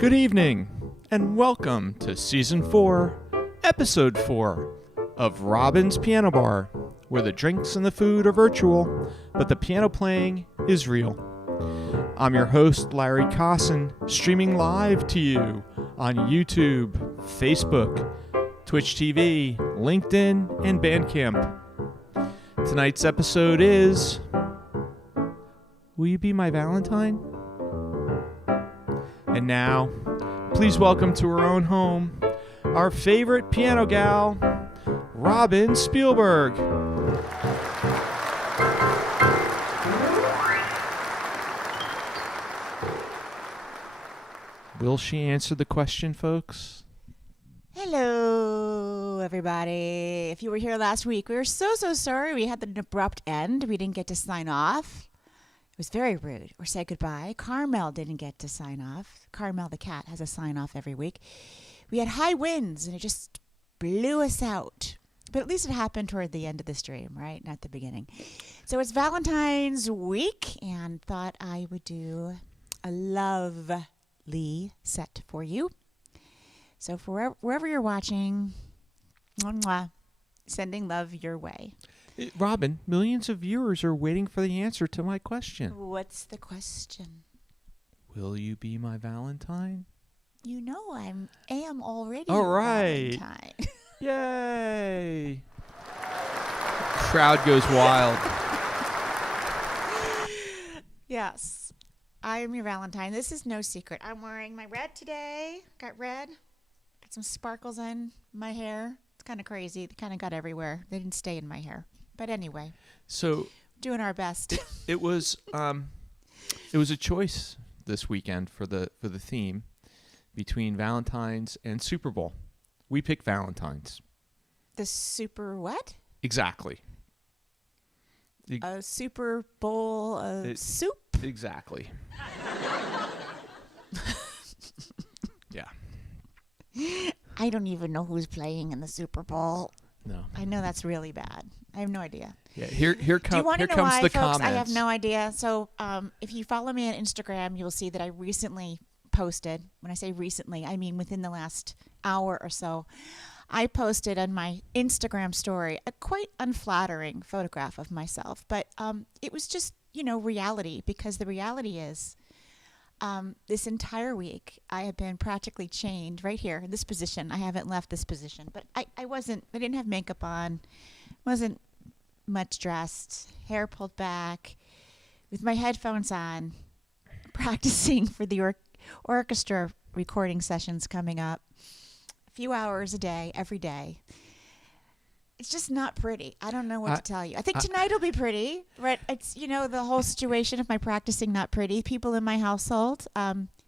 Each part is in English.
Good evening, and welcome to Season 4, Episode 4 of Robin's Piano Bar, where the drinks and the food are virtual, but the piano playing is real. I'm your host, Larry Kosson, streaming live to you on YouTube, Facebook, Twitch TV, LinkedIn, and Bandcamp. Tonight's episode is... Will you be my Valentine? And now, please welcome to her own home, our favorite piano gal, Robin Spielberg. Will she answer the question, folks? Hello, everybody. If you were here last week, we were so sorry. We had an abrupt end. We didn't get to sign off. It was very rude. Or say goodbye. Carmel didn't get to sign off. Carmel the cat has a sign off every week. We had high winds, and it just blew us out. But at least it happened toward the end of the stream, right? Not the beginning. So it's Valentine's week, and thought I would do a lovely set for you. So for wherever you're watching, sending love your way. Robin, millions of viewers are waiting for the answer to my question. What's the question? Will you be my Valentine? You know I am already All right. Valentine. Yay! Crowd goes wild. Yes, I am your Valentine. This is no secret. I'm wearing my red today. Got red. Got some sparkles in my hair. It's kind of crazy. They kind of got everywhere. They didn't stay in my hair. But anyway, so doing our best. It was a choice this weekend for the theme between Valentine's and Super Bowl. We picked Valentine's. The Super what? Exactly. A Super Bowl of soup? Exactly. Yeah. I don't even know who's playing in the Super Bowl. No. I know that's really bad. I have no idea. Yeah, here comes why, the folks? comments. I have no idea. So if you follow me on Instagram, you will see that I recently posted. When I say recently, I mean within the last hour or so. I posted on my Instagram story a quite unflattering photograph of myself. But it was just, reality. Because the reality is this entire week I have been practically chained right here in this position. I haven't left this position. But I didn't have makeup on. Wasn't much dressed, hair pulled back, with my headphones on, practicing for the orchestra recording sessions coming up. A few hours a day, every day. It's just not pretty. I don't know what to tell you. I think tonight will be pretty, right? It's, the whole situation of my practicing not pretty. People in my household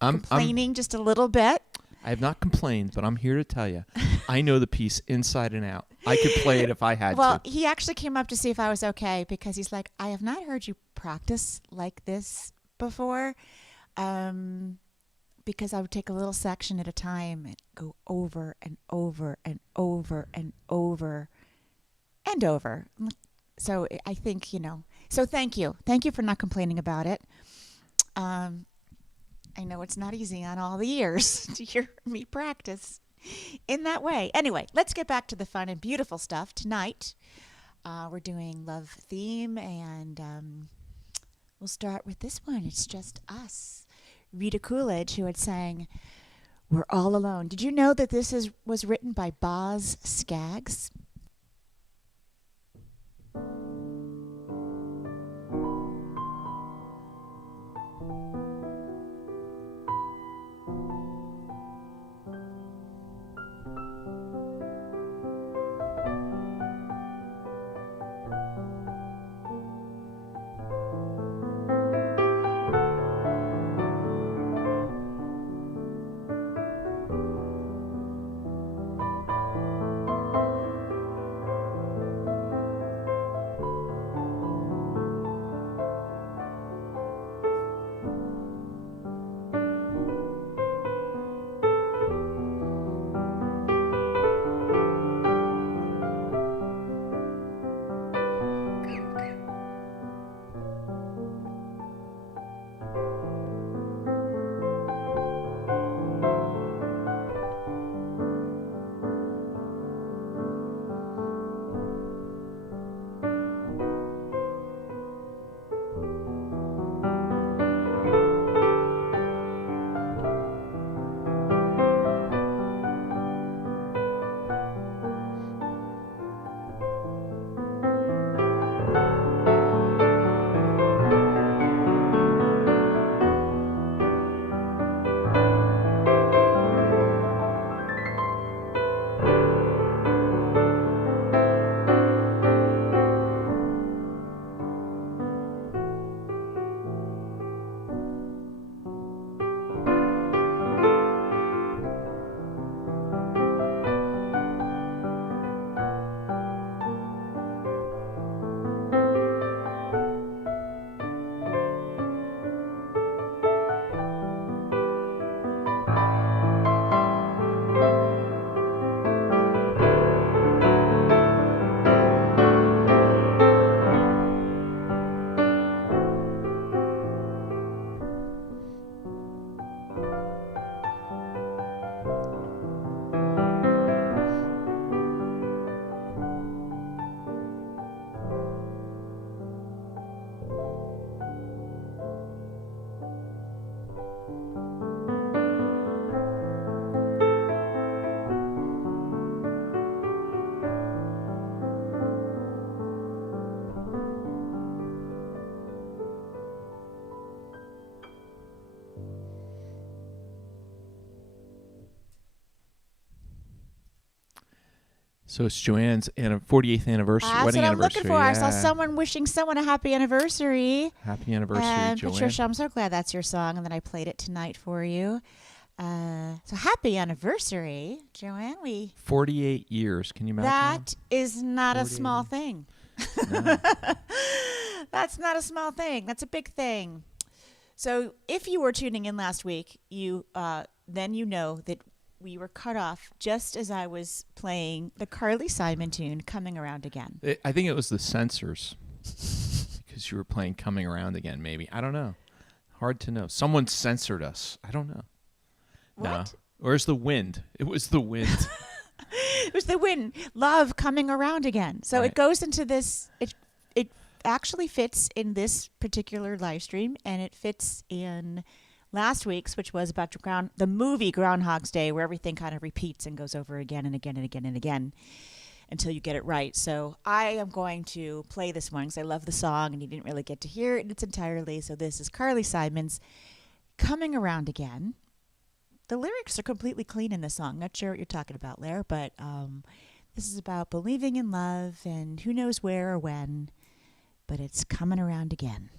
complaining just a little bit. I have not complained, but I'm here to tell you, I know the piece inside and out. I could play it if I had to. Well, he actually came up to see if I was okay because he's like, I have not heard you practice like this before, because I would take a little section at a time and go over and over and over and over and over. So I think, so thank you. Thank you for not complaining about it. I know it's not easy on all the ears to hear me practice in that way. Anyway, let's get back to the fun and beautiful stuff. Tonight, we're doing Love Theme, and we'll start with this one. It's Just Us. Rita Coolidge, who had sang We're All Alone. Did you know that this was written by Boz Scaggs? So it's Joanne's 48th anniversary, That's wedding what I'm anniversary. looking for. Yeah. I saw someone wishing someone a happy anniversary. Happy anniversary, And Joanne. Patricia, I'm so glad that's your song and that I played it tonight for you. So happy anniversary, Joanne. 48 years. Can you imagine? That is not a 48 small thing. No. That's not a small thing. That's a big thing. So if you were tuning in last week, then you know that we were cut off just as I was playing the Carly Simon tune, Coming Around Again. I think it was the censors because you were playing Coming Around Again, maybe. I don't know. Hard to know. Someone censored us. I don't know. What? No. Where's the wind? It was the wind. It was the wind. Love coming around again. So Right. it goes into this. It actually fits in this particular live stream, and it fits in last week's, which was about the movie Groundhog's Day, where everything kind of repeats and goes over again and again and again and again until you get it right. So I am going to play this one because I love the song, and you didn't really get to hear it in its entirety. So this is Carly Simon's Coming Around Again. The lyrics are completely clean in the song. Not sure what you're talking about, Lair, but this is about believing in love and who knows where or when, but it's coming around again.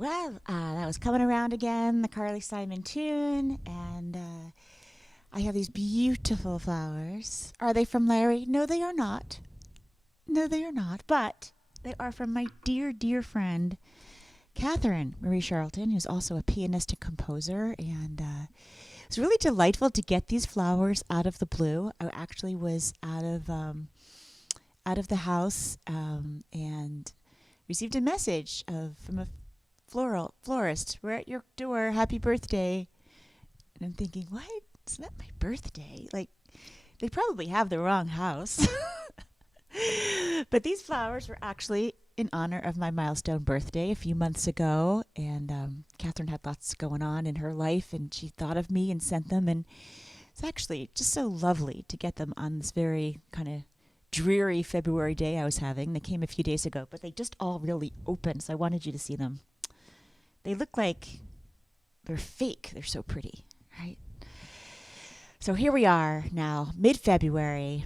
Well, that was Coming Around Again, the Carly Simon tune, and I have these beautiful flowers. Are they from Larry? No, they are not. No, they are not, but they are from my dear, dear friend, Catherine Marie Charlton, who's also a pianist and composer, and It's really delightful to get these flowers out of the blue. I actually was out of the house and received a message from a florist. We're at your door. Happy birthday. And I'm thinking, what? It's not my birthday. Like, they probably have the wrong house. But these flowers were actually in honor of my milestone birthday a few months ago. And Catherine had lots going on in her life, and she thought of me and sent them. And it's actually just so lovely to get them on this very kind of dreary February day I was having. They came a few days ago, but they just all really opened, so I wanted you to see them. They look like they're fake. They're so pretty, right? So here we are now, mid-February,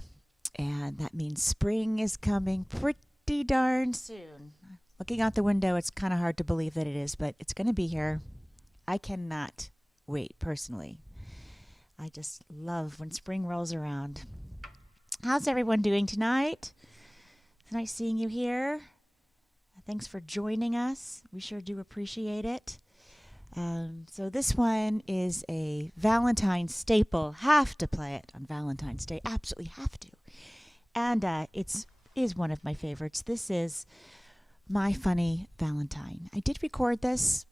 and that means spring is coming pretty darn soon. Looking out the window, it's kind of hard to believe that it is, but it's going to be here. I cannot wait, personally. I just love when spring rolls around. How's everyone doing tonight? It's nice seeing you here. Thanks for joining us. We sure do appreciate it. So this one is a Valentine staple. Have to play it on Valentine's Day. Absolutely have to. And it is one of my favorites. This is My Funny Valentine. I did record this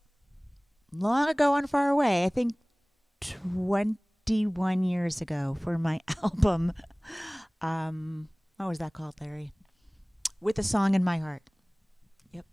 long ago and far away. I think 21 years ago for my album. What was that called, Larry? With a Song in My Heart. Yep.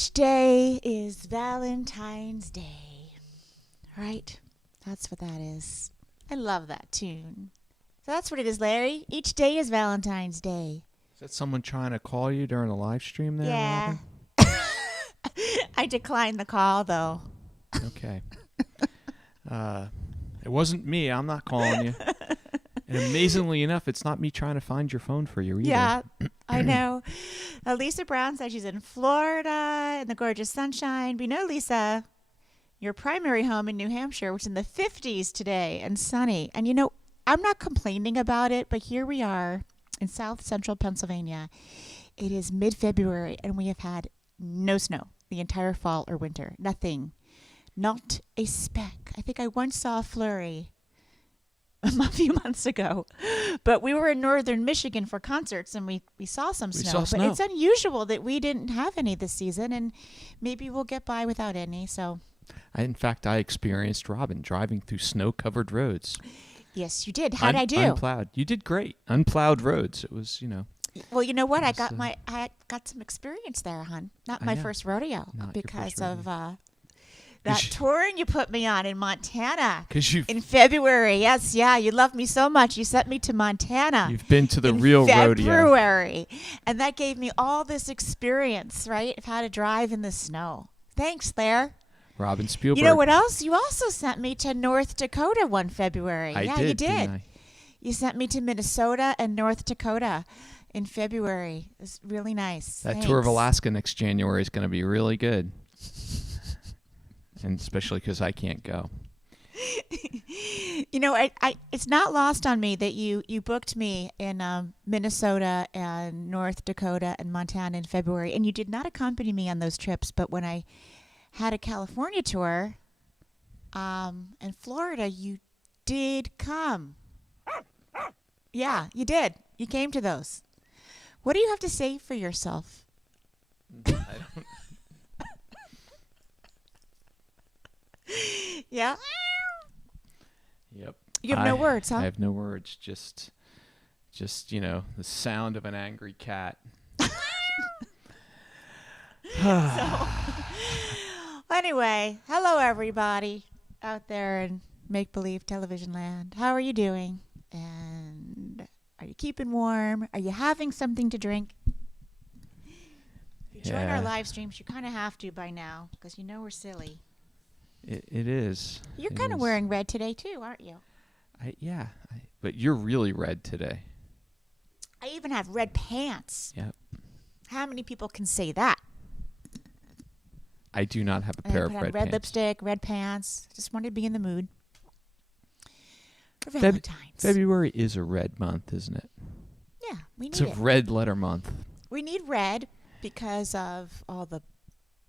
Each day is Valentine's Day. Right? That's what that is. I love that tune. So that's what it is, Larry. Each day is Valentine's Day. Is that someone trying to call you during a live stream there, Yeah. Robin? I declined the call, though. Okay. It wasn't me. I'm not calling you. And amazingly enough, it's not me trying to find your phone for you either. Yeah, I know. Lisa Brown says she's in Florida in the gorgeous sunshine. We know, Lisa, your primary home in New Hampshire was in the 50s today and sunny. And, you know, I'm not complaining about it, but here we are in south central Pennsylvania. It is mid-February, and we have had no snow the entire fall or winter. Nothing. Not a speck. I think I once saw a flurry a few months ago. But we were in northern Michigan for concerts, and we saw some snow. But it's unusual that we didn't have any this season, and maybe we'll get by without any. So, In fact, I experienced Robin driving through snow-covered roads. Yes, you did. How did I do? Unplowed. You did great. Unplowed roads. It was, Well, you know what? I got some experience there, hon. Not my first rodeo, because of that touring you put me on in Montana in February. Yes, yeah, you love me so much. You sent me to Montana. You've been to the real rodeo. February, and that gave me all this experience, right, of how to drive in the snow. Thanks, Claire. Robin Spielberg. You know what else? You also sent me to North Dakota one February. I did, you did. Didn't I? You sent me to Minnesota and North Dakota in February. It was really nice. That tour of Alaska next January is going to be really good. And especially because I can't go. You know, I it's not lost on me that you booked me in Minnesota and North Dakota and Montana in February, and you did not accompany me on those trips. But when I had a California tour in Florida, you did come. Yeah, you did. You came to those. What do you have to say for yourself? I don't. Yeah. Yep. You have no words, huh? I have no words. Just the sound of an angry cat. So, anyway, hello everybody out there in make-believe television land. How are you doing? And are you keeping warm? Are you having something to drink? If you join our live streams, you kind of have to by now, because you know we're silly. It is. You're kind of wearing red today too, aren't you? But you're really red today. I even have red pants. Yep. How many people can say that? I do not have a pair of red pants. Red lipstick, red pants. Just wanted to be in the mood for Valentine's. February is a red month, isn't it? Yeah, we need it. It's a red letter month. We need red because of all the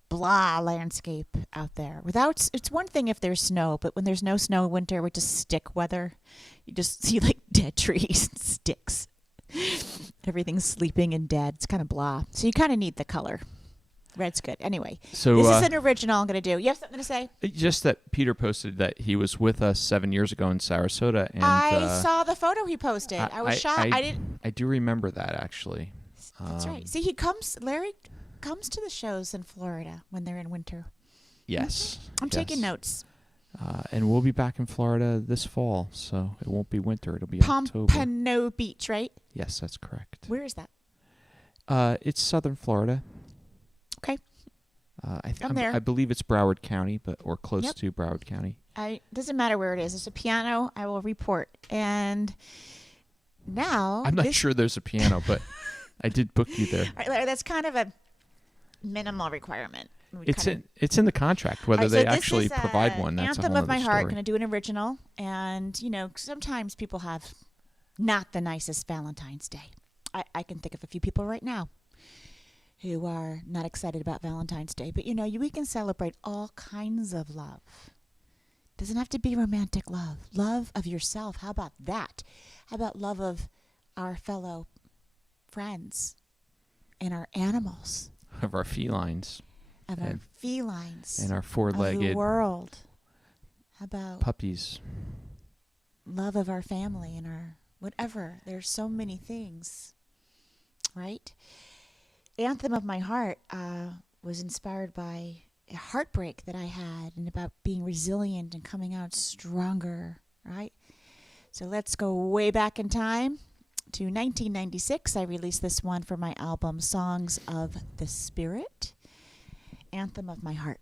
blah landscape out there. It's one thing if there's snow, but when there's no snow in winter with just stick weather, you just see like dead trees and sticks. Everything's sleeping and dead. It's kind of blah. So you kind of need the color. Red's good. Anyway, so this is an original I'm going to do. You have something to say? Just that Peter posted that he was with us 7 years ago in Sarasota. And I saw the photo he posted. I was shocked. I do remember that, actually. That's right. See, Larry comes to the shows in Florida when they're in winter. Yes. I'm taking notes. And we'll be back in Florida this fall, so it won't be winter. It'll be October. Pompano Beach, right? Yes, that's correct. Where is that? It's southern Florida. Okay. I'm there. I believe it's Broward County, or close to Broward County. Doesn't matter where it is. It's a piano. I will report. And now I'm not sure there's a piano, but I did book you there. All right, Larry, that's kind of a minimal requirement. It's in the contract whether they actually provide one. That's Anthem a whole of My other Heart. story. Going to do an original, and sometimes people have not the nicest Valentine's Day. I can think of a few people right now who are not excited about Valentine's Day, but we can celebrate all kinds of love. Doesn't have to be romantic love of yourself. How about that? How about love of our fellow friends and our animals, of our felines. And our four-legged of the world. How about puppies? Love of our family and our whatever. There's so many things, right? Anthem of My Heart. was inspired by a heartbreak that I had and about being resilient and coming out stronger, right? So let's go way back in time to 1996. I released this one for my album Songs of the Spirit, Anthem of My Heart.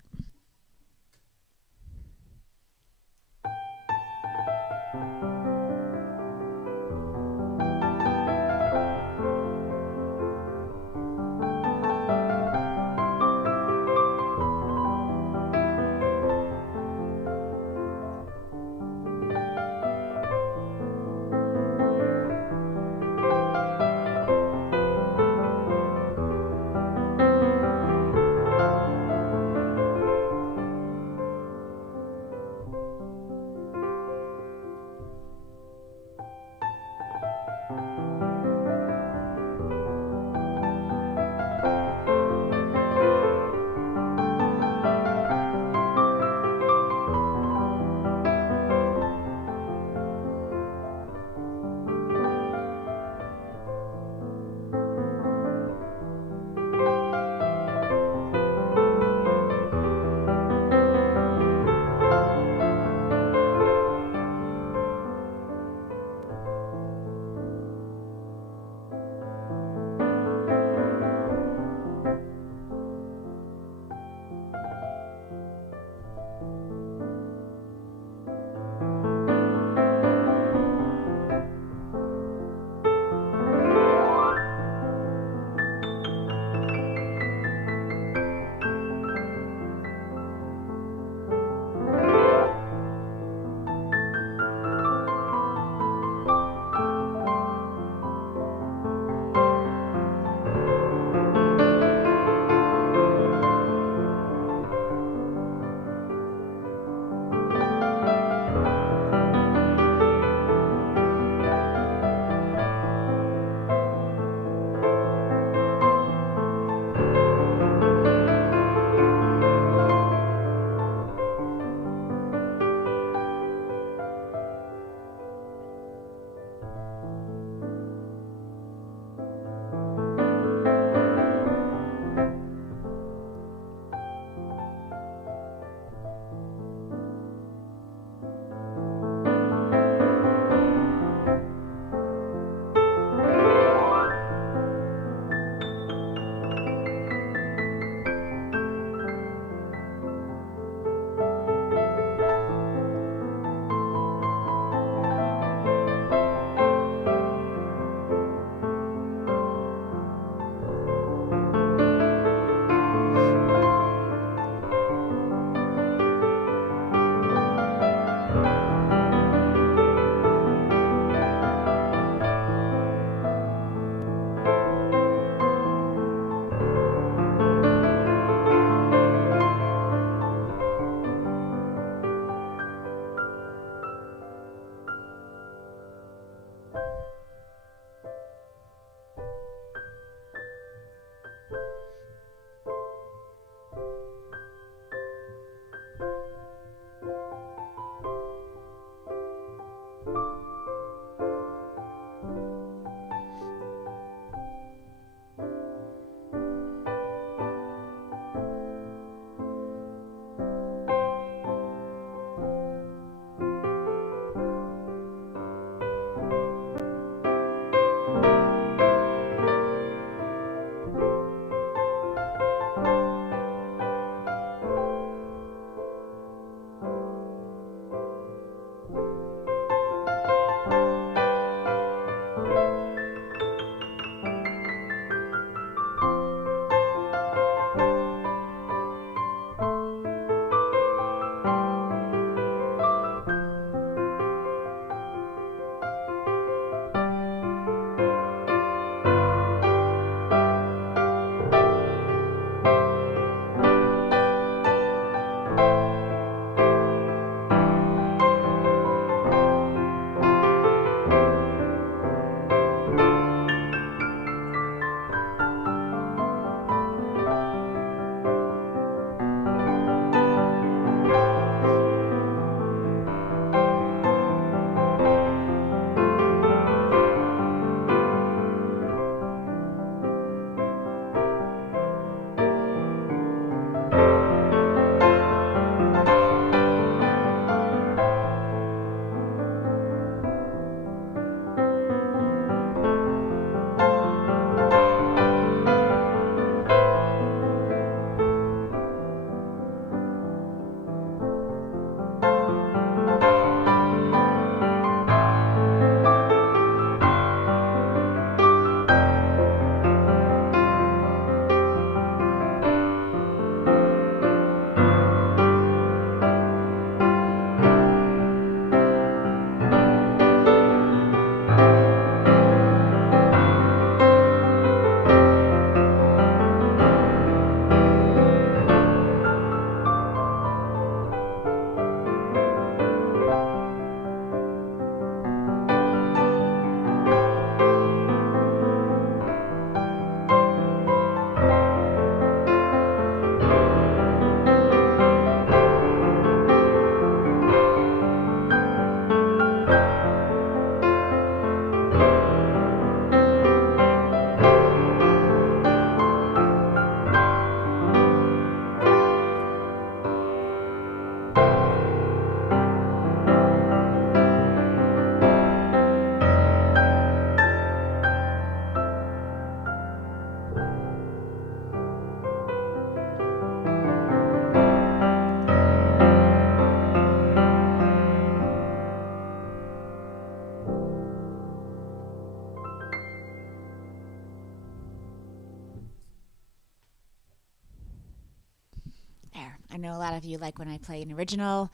know a lot of you like when I play an original.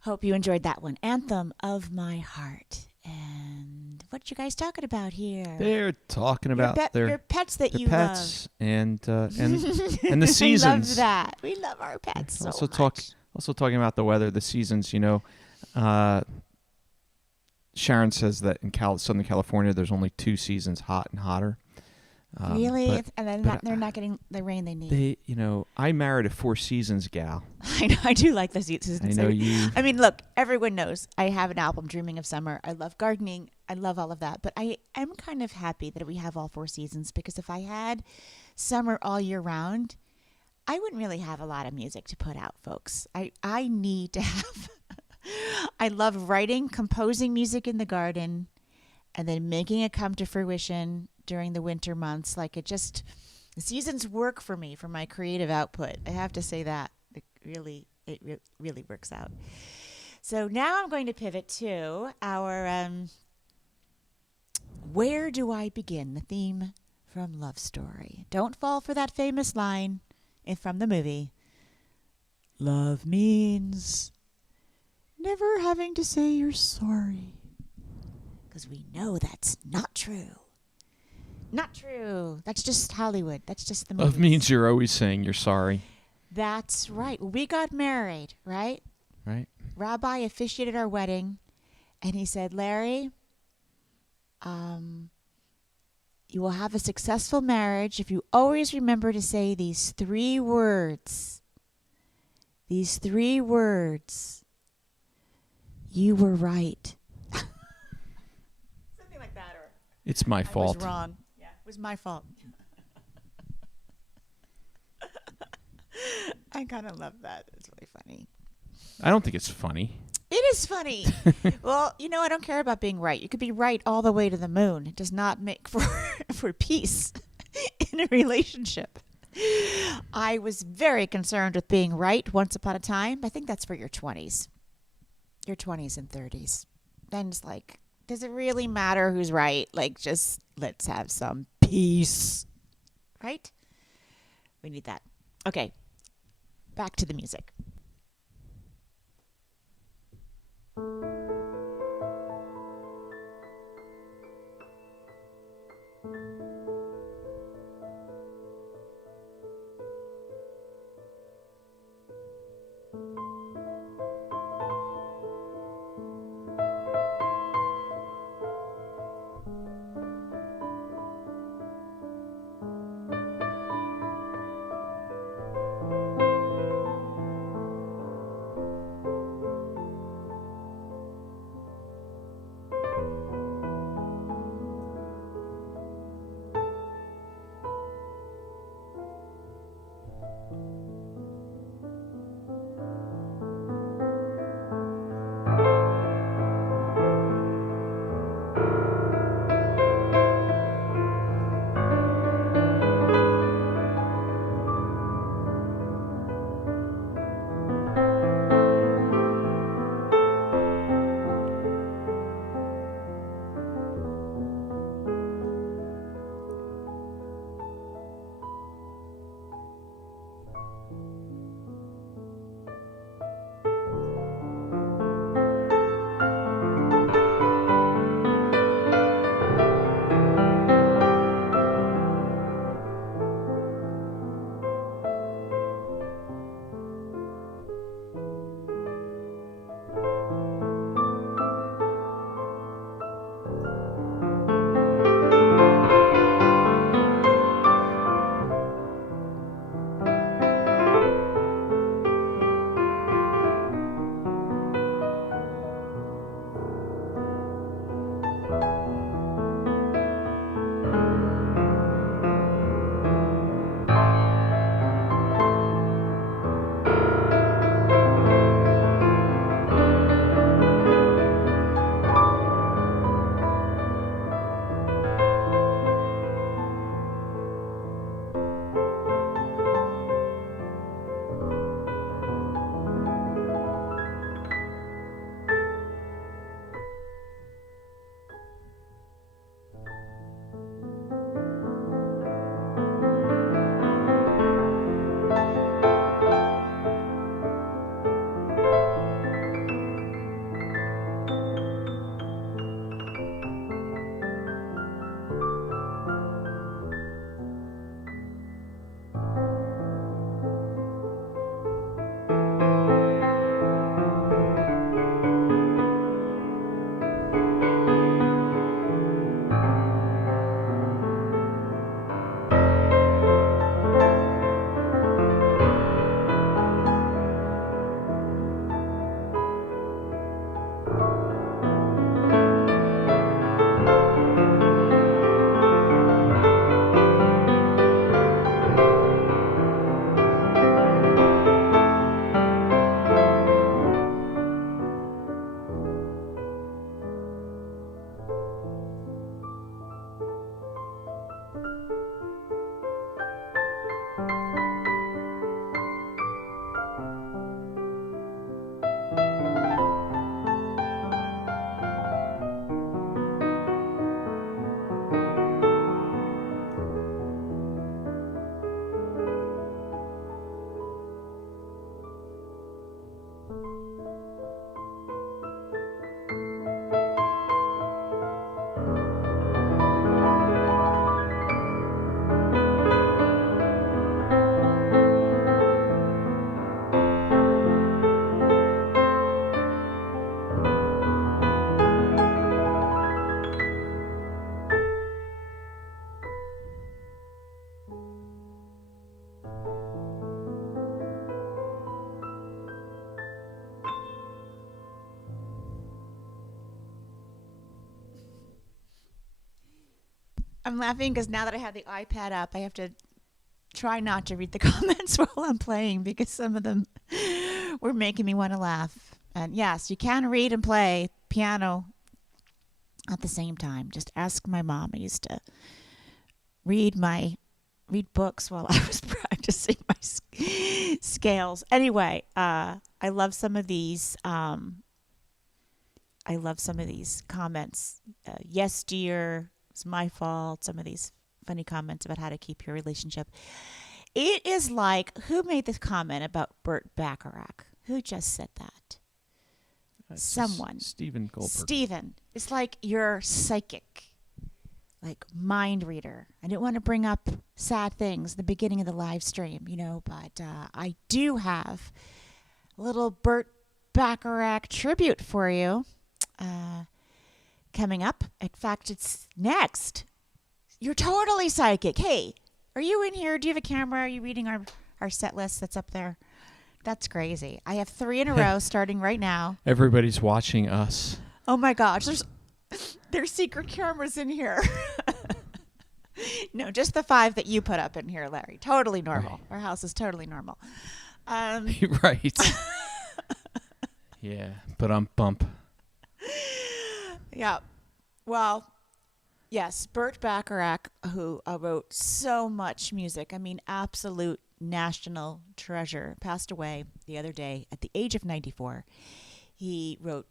Hope you enjoyed that one. Anthem of My Heart. And what you guys talking about here? They're talking about your pets that their you pets love. and the seasons. I love that. We love our pets so also much. Also talking about the weather, the seasons. Sharon says that in Southern California, there's only 2 seasons, hot and hotter. Really? And then they're not getting the rain they need. I married a 4 seasons gal. I know. I do like the seasons. I know you. I mean, look, everyone knows I have an album, Dreaming of Summer. I love gardening. I love all of that. But I am kind of happy that we have all 4 seasons, because if I had summer all year round, I wouldn't really have a lot of music to put out, folks. I need to have... I love writing, composing music in the garden, and then making it come to fruition during the winter months. The seasons work for me for my creative output. I have to say that it really works out. So now I'm going to pivot to our where do I begin? The theme from Love Story. Don't fall for that famous line from the movie. Love means never having to say you're sorry. Because we know that's not true. Not true. That's just Hollywood. That's just the movie. Love means you're always saying you're sorry. That's right. We got married, right? Right. Rabbi officiated our wedding, and he said, Larry, you will have a successful marriage if you always remember to say these 3 words. These 3 words. You were right. Something like that. Or it's my fault. I was wrong. Yeah, it was my fault. I kind of love that. It's really funny. I don't think it's funny. It is funny. Well, I don't care about being right. You could be right all the way to the moon. It does not make for peace in a relationship. I was very concerned with being right once upon a time. I think that's for your 20s. Your 20s and 30s. Then it's like, does it really matter who's right? Like, just let's have some peace. Right? We need that. Okay. Back to the music. I'm laughing because now that I have the iPad up, I have to try not to read the comments while I'm playing because some of them were making me want to laugh. And yes, you can read and play piano at the same time. Just ask my mom. I used to read books while I was practicing my scales. Anyway, I love some of these. I love some of these comments. Yes, dear, it's my fault. Some of these funny comments about how to keep your relationship. It is like, who made this comment about Burt Bacharach? Who just said that? Someone. Stephen Goldberg. Stephen. It's like you're psychic, like mind reader. I didn't want to bring up sad things at the beginning of the live stream, but I do have a little Burt Bacharach tribute for you coming up. In fact, it's next. You're totally psychic. Hey, are you in here? Do you have a camera? Are you reading our set list that's up there? That's crazy. I have 3 in a row starting right now. Everybody's watching us. Oh my gosh, there's secret cameras in here. No, just the 5 that you put up in here, Larry. Totally normal. Right. Our house is totally normal. Right. Yeah, but I'm bump. Yeah. Well, yes, Burt Bacharach, who wrote so much music. I mean, absolute national treasure, passed away the other day at the age of 94. He wrote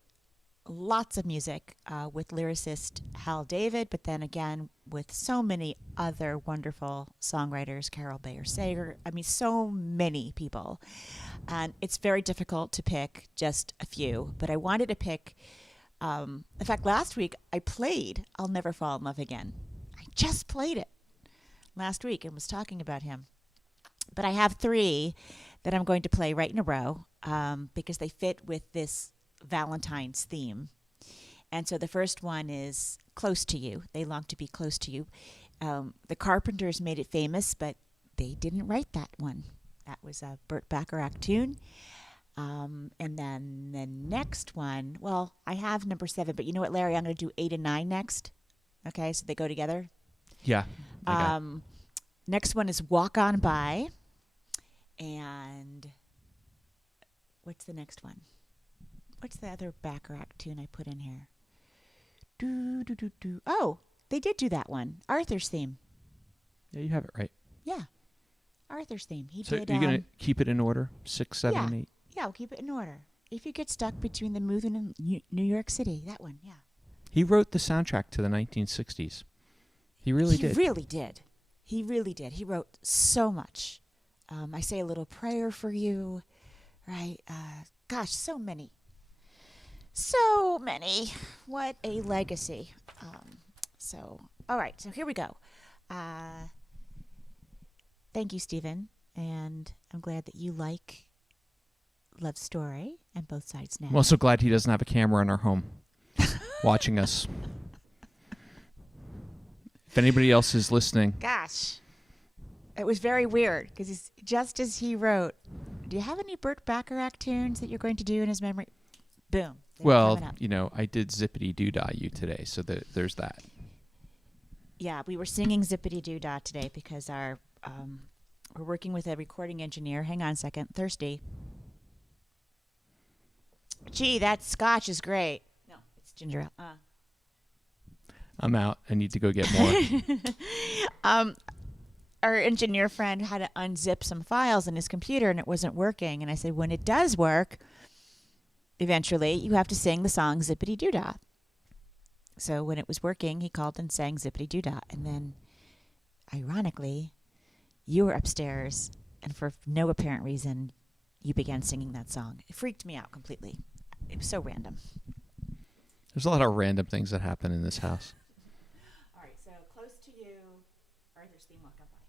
lots of music with lyricist Hal David, but then again with so many other wonderful songwriters, Carol Bayer Sager. I mean, so many people. And it's very difficult to pick just a few, but I wanted to pick, in fact, last week I played I'll Never Fall in Love Again. I just played it last week and was talking about him. But I have 3 that I'm going to play right in a row because they fit with this Valentine's theme. And so the first one is Close to You. They Long to Be Close to You. The Carpenters made it famous, but they didn't write that one. That was a Burt Bacharach tune. And then the next one, well, I have number 7, but you know what, Larry? I'm going to do 8 and 9 next. Okay, so they go together. Yeah. Next one is Walk On By. And what's the next one? What's the other Bacharach tune I put in here? Oh, they did do that one. Arthur's Theme. Yeah, you have it right. Yeah. Arthur's Theme. He so did. You're going to keep it in order? 6, 7, yeah. and 8? Yeah, we'll keep it in order. If you get stuck between the Moon and New York City, that one, yeah. He wrote the soundtrack to the 1960s. He really did. He really did. He really did. He wrote so much. I Say a Little Prayer for You, right? Gosh, so many. So many. What a legacy. All right, so here we go. Thank you, Stephen. And I'm glad that you like Love Story and Both Sides Now. I'm also glad he doesn't have a camera in our home watching us. If anybody else is listening. Gosh. It was very weird because just as he wrote, do you have any Burt Bacharach tunes that you're going to do in his memory? Boom. Well, I did Zippity Doo Dah You today, so there's that. Yeah, we were singing Zippity Doo Dah today because we're working with a recording engineer. Hang on a second. Thirsty. Gee, that scotch is great. No, it's ginger ale. I'm out. I need to go get more. Our engineer friend had to unzip some files in his computer and it wasn't working. And I said, when it does work, eventually you have to sing the song Zippity Doo Dah. So when it was working, he called and sang Zippity Doo Dah. And then, ironically, you were upstairs and for no apparent reason, you began singing that song. It freaked me out completely. It was so random. There's a lot of random things that happen in this house. All right, so Close to You, Arthur's Theme, Walk On By.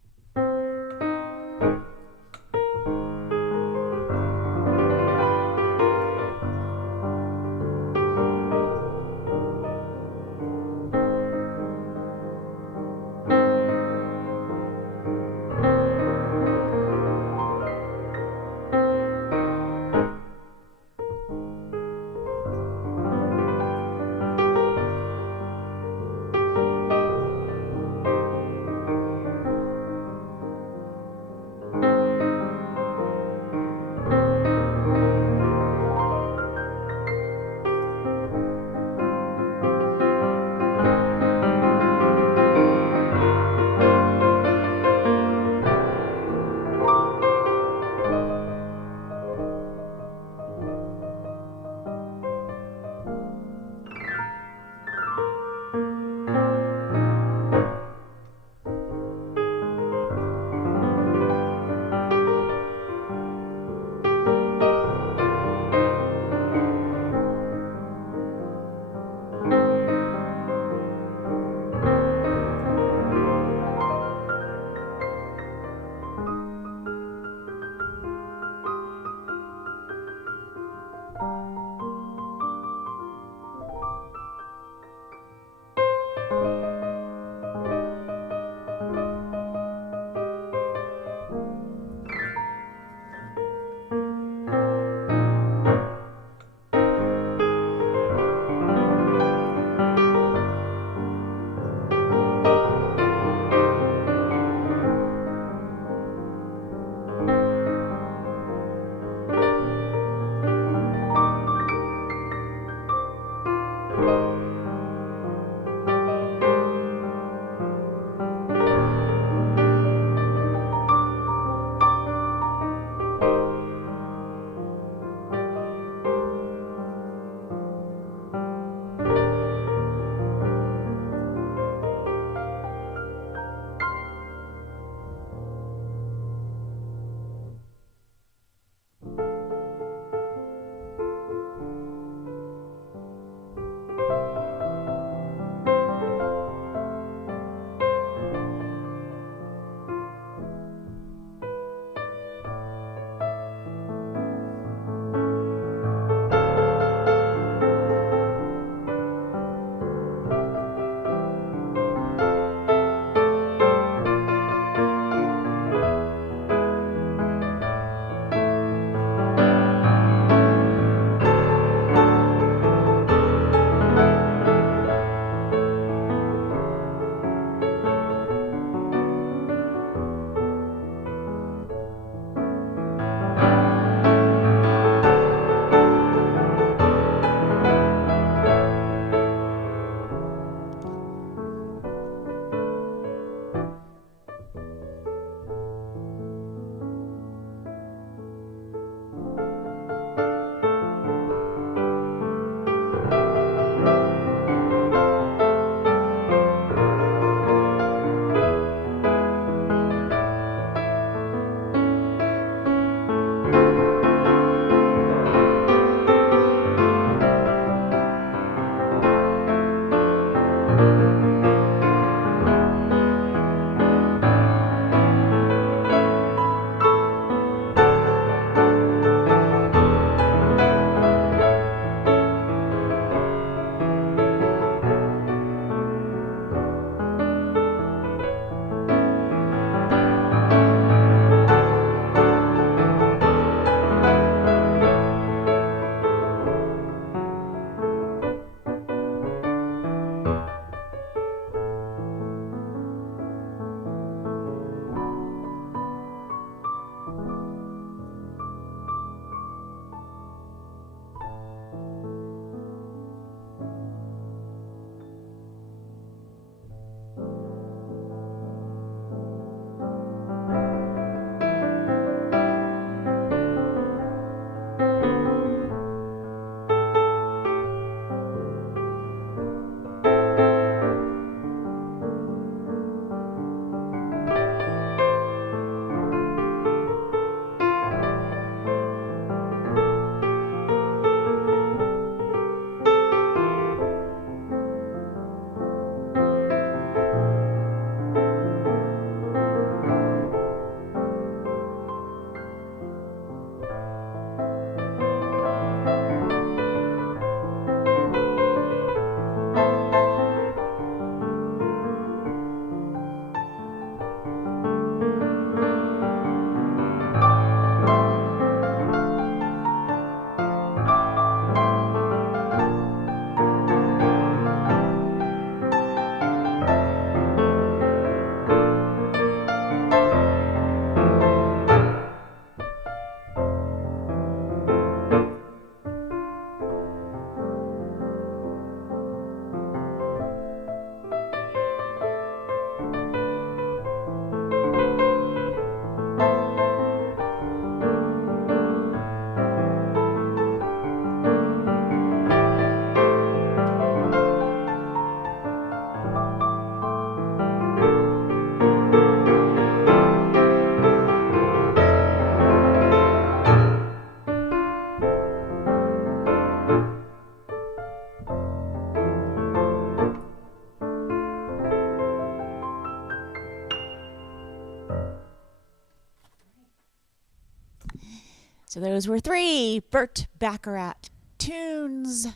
So those were 3 Burt Bacharach tunes.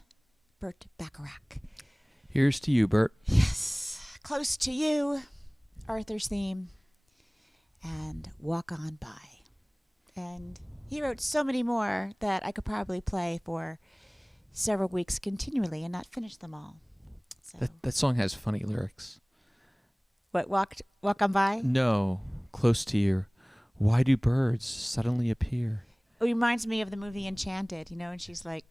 Burt Bacharach. Here's to you, Bert. Yes. Close to You, Arthur's theme, and Walk On By. And he wrote so many more that I could probably play for several weeks continually and not finish them all. So. That song has funny lyrics. What, Walk On By? No, Close to You. Why do birds suddenly appear? It reminds me of the movie Enchanted, and she's like,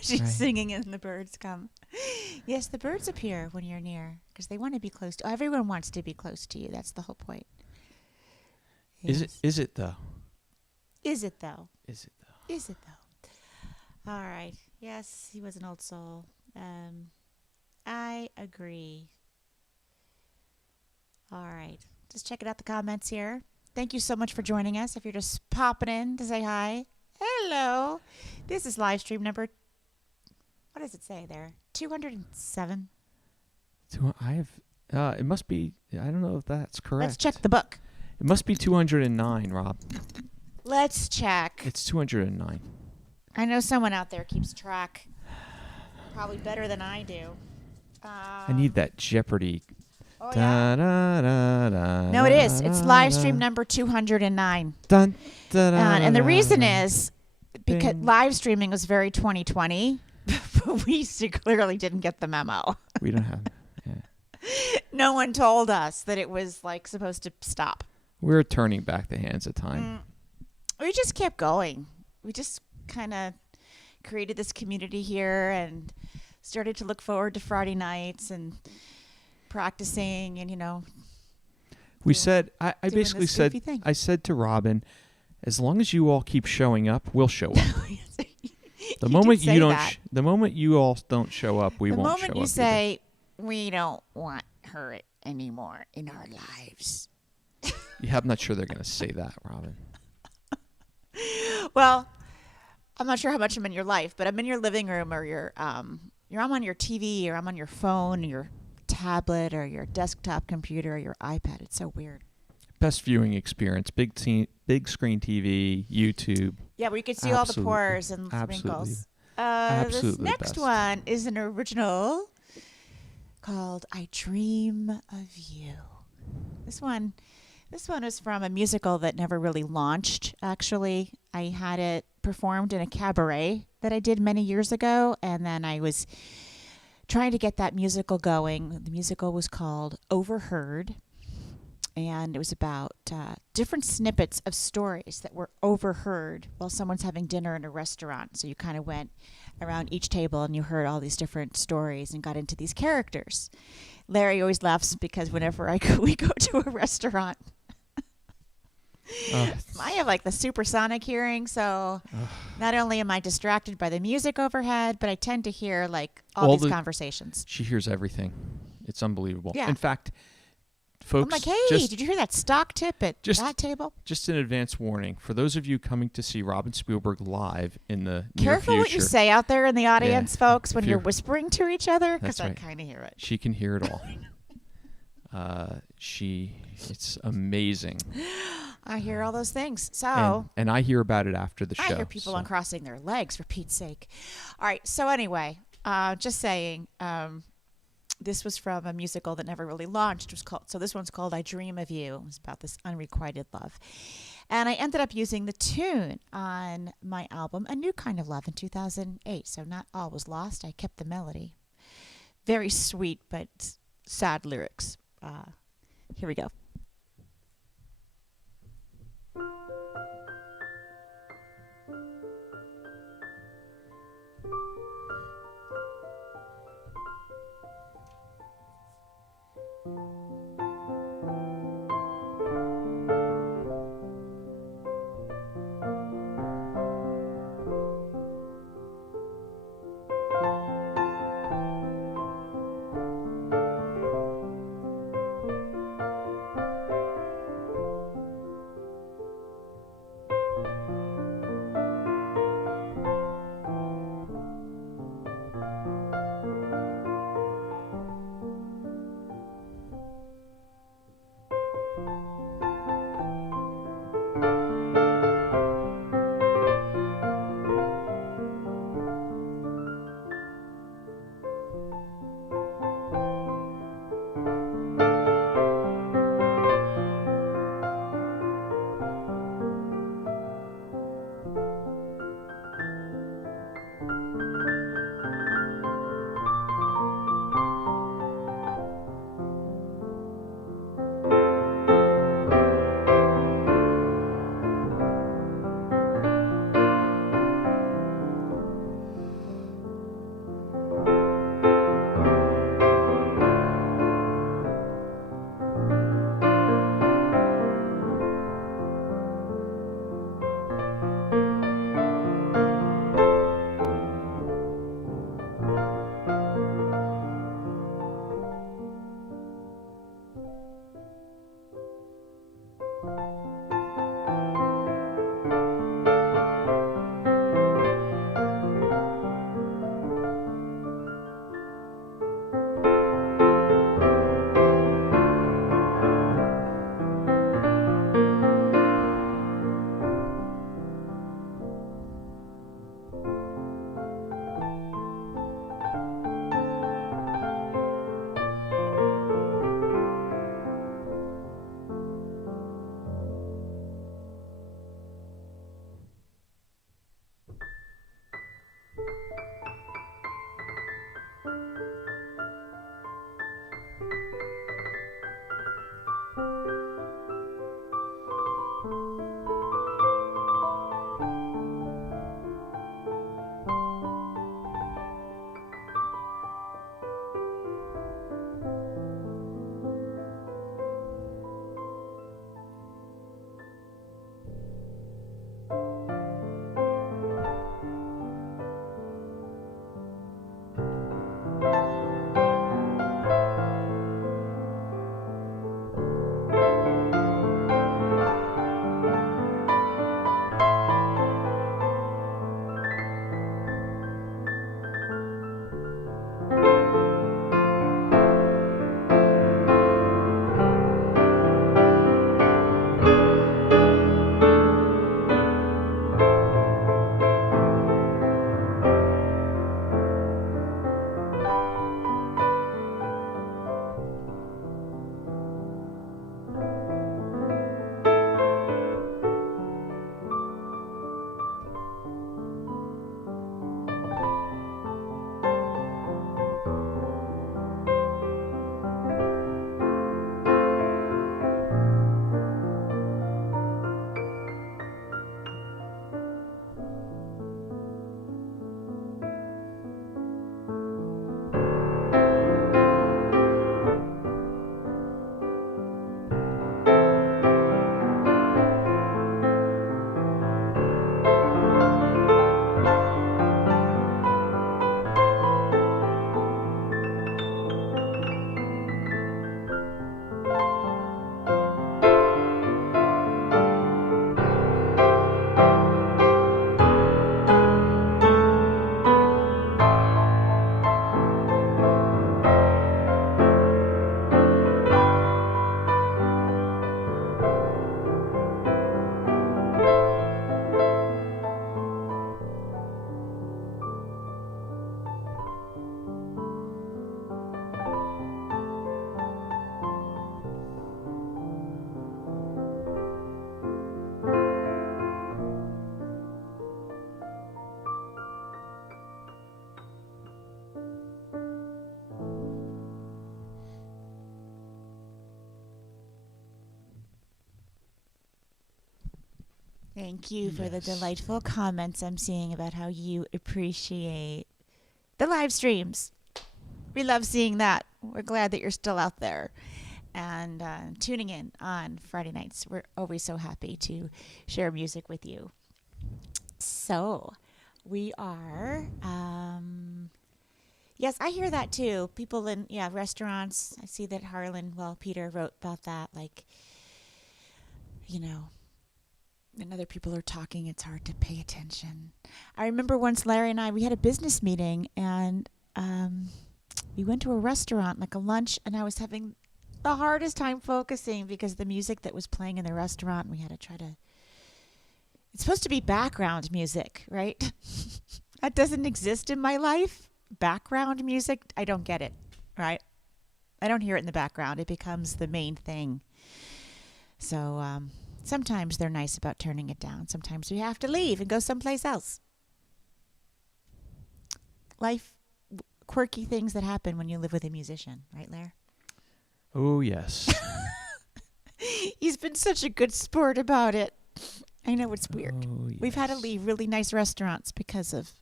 she's Right. singing and the birds come. Yes, the birds appear when you're near because they want to be close to. Everyone wants to be close to you. That's the whole point. Yes. Is it though? Is it though? Is it though? Is it though? All right. Yes, he was an old soul. I agree. All right. Just checking out the comments here. Thank you so much for joining us. If you're just popping in to say hi, hello. This is live stream number, what does it say there? 207. It must be. I don't know if that's correct. Let's check the book. It must be 209, Rob. Let's check. It's 209. I know someone out there keeps track. Probably better than I do. I need that Jeopardy. Oh, yeah. No, it is. It's live stream number 209. And the reason is because live streaming was very 2020, but we clearly didn't get the memo. We don't have. Yeah. No one told us that it was like supposed to stop. We're turning back the hands of time. We just kept going. We just kind of created this community here and started to look forward to Friday nights and practicing and We said I basically this said goofy thing. I said to Robin, as long as you all keep showing up, we'll show up. The moment you don't, the moment you all don't show up, we won't show up. The moment you say we don't want her anymore in our lives. Yeah, I'm not sure they're going to say that, Robin. Well, I'm not sure how much I'm in your life, but I'm in your living room or I'm on your TV or I'm on your phone or your tablet or your desktop computer or your iPad. It's so weird. Best viewing experience, big screen TV, YouTube. Yeah, where you can see all the pores and wrinkles. Absolutely This next best. one is an original called I Dream of You. This one is from a musical that never really launched, actually. I had it performed in a cabaret that I did many years ago, and then I was trying to get that musical going. The musical was called Overheard, and it was about different snippets of stories that were overheard while someone's having dinner in a restaurant. So you kind of went around each table and you heard all these different stories and got into these characters. Larry always laughs because whenever we go to a restaurant, I have like the supersonic hearing, so not only am I distracted by the music overhead, but I tend to hear like all these conversations. She hears everything. It's unbelievable. Yeah. In fact, folks, I'm like, hey, did you hear that stock tip at that table? Just an advance warning for those of you coming to see Robin Spielberg live in the near Careful future. what you say out there in the audience, folks, when you're whispering to each other, because I kind of hear it. She can hear it all. It's amazing. I hear all those things. So and I hear about it after the show. I hear people uncrossing their legs, for Pete's sake. All right. So anyway, just saying, this was from a musical that never really launched. This one's called I Dream of You. It was about this unrequited love. And I ended up using the tune on my album, A New Kind of Love, in 2008. So not all was lost. I kept the melody. Very sweet, but sad lyrics. Here we go. Thank you for the Yes. delightful comments I'm seeing about how you appreciate the live streams. We love seeing that. We're glad that you're still out there and tuning in on Friday nights. We're always so happy to share music with you. So we are, yes, I hear that too. People in, restaurants. I see that Peter wrote about that. Like, when other people are talking, it's hard to pay attention. I remember once Larry and we had a business meeting, and we went to a restaurant, like a lunch, and I was having the hardest time focusing because the music that was playing in the restaurant, we had to try to... It's supposed to be background music, right? That doesn't exist in my life. Background music, I don't get it, right? I don't hear it in the background. It becomes the main thing. So sometimes they're nice about turning it down. Sometimes we have to leave and go someplace else. Life, quirky things that happen when you live with a musician, right, Lair? Oh, yes. He's been such a good sport about it. I know it's weird. Oh, yes. We've had to leave really nice restaurants because of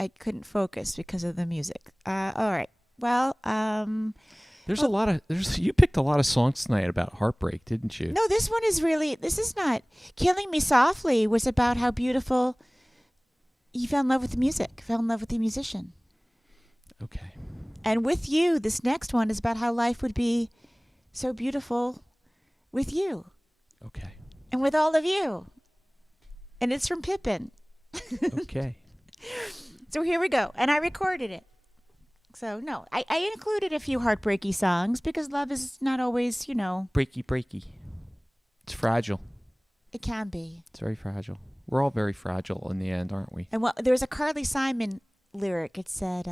I couldn't focus because of the music. All right. Well, you picked a lot of songs tonight about heartbreak, didn't you? no, this is not. Killing Me Softly was about how beautiful you fell in love with the music, fell in love with the musician. Okay. And with you, this next one is about how life would be so beautiful with you Okay. and with all of you. And it's from Pippin. Okay. So here we go. And I recorded it. So, no, I included a few heartbreaky songs because love is not always, Breaky, breaky. It's fragile. it can be. It's very fragile. We're all very fragile in the end, aren't we? And well, there's a Carly Simon lyric. It said,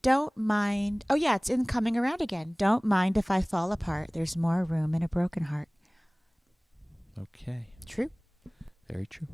don't mind. Oh, yeah, it's in Coming Around Again. Don't mind if I fall apart. There's more room in a broken heart. Okay. True. Very true.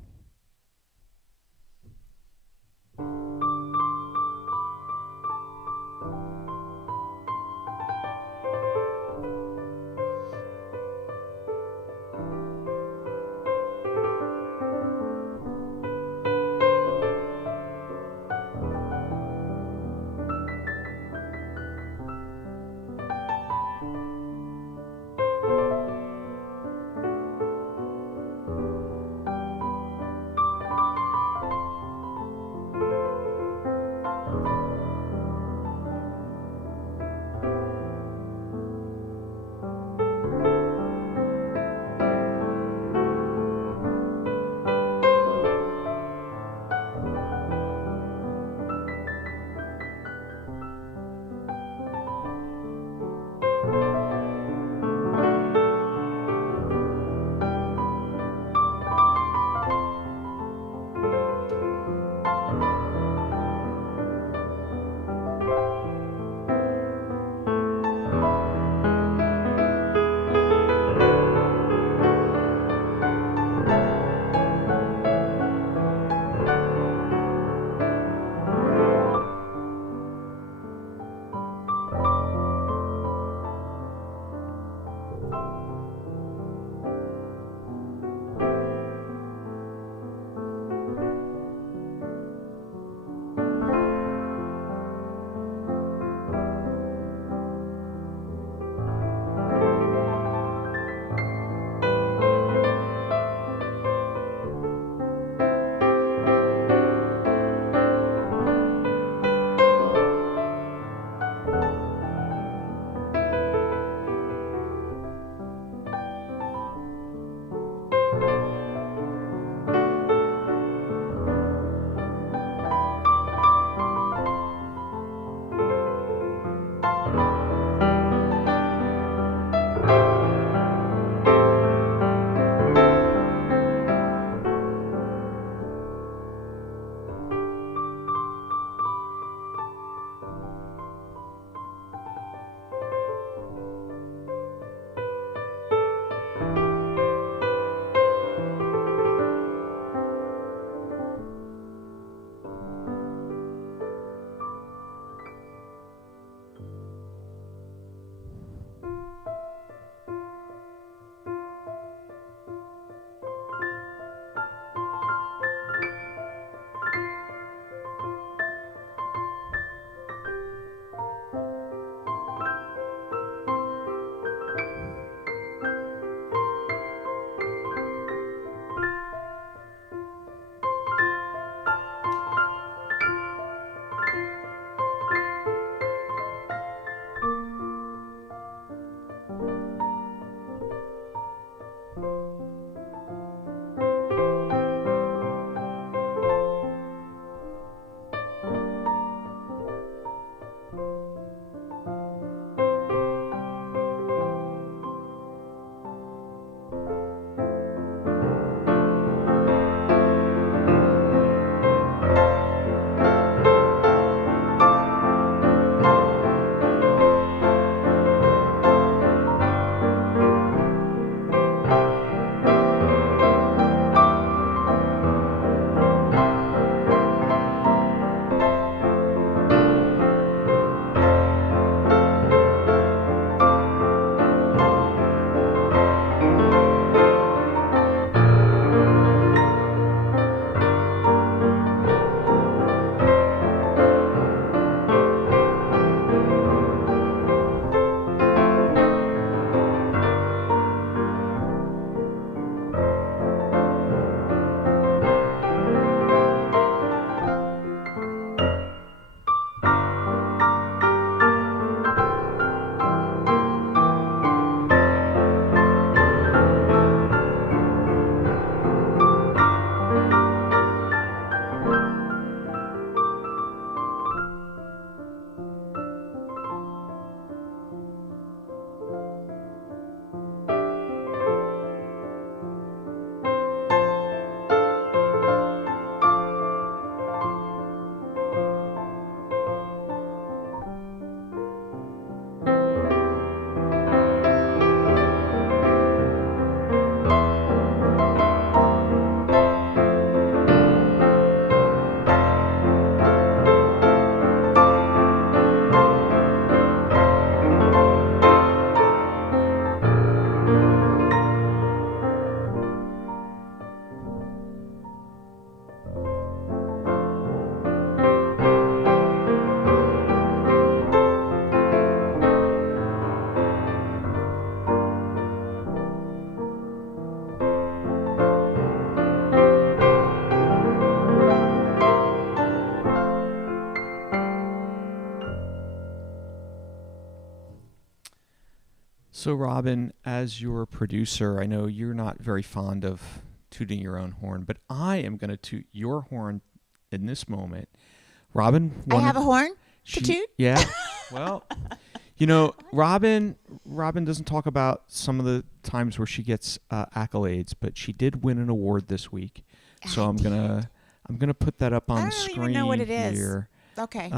So, Robin, as your producer, I know you're not very fond of tooting your own horn, but I am going to toot your horn in this moment. Robin, I have a horn to toot? Yeah. Well, Robin doesn't talk about some of the times where she gets accolades, but she did win an award this week. So I'm gonna put that up on the screen. I don't even know what it is. Here. Okay.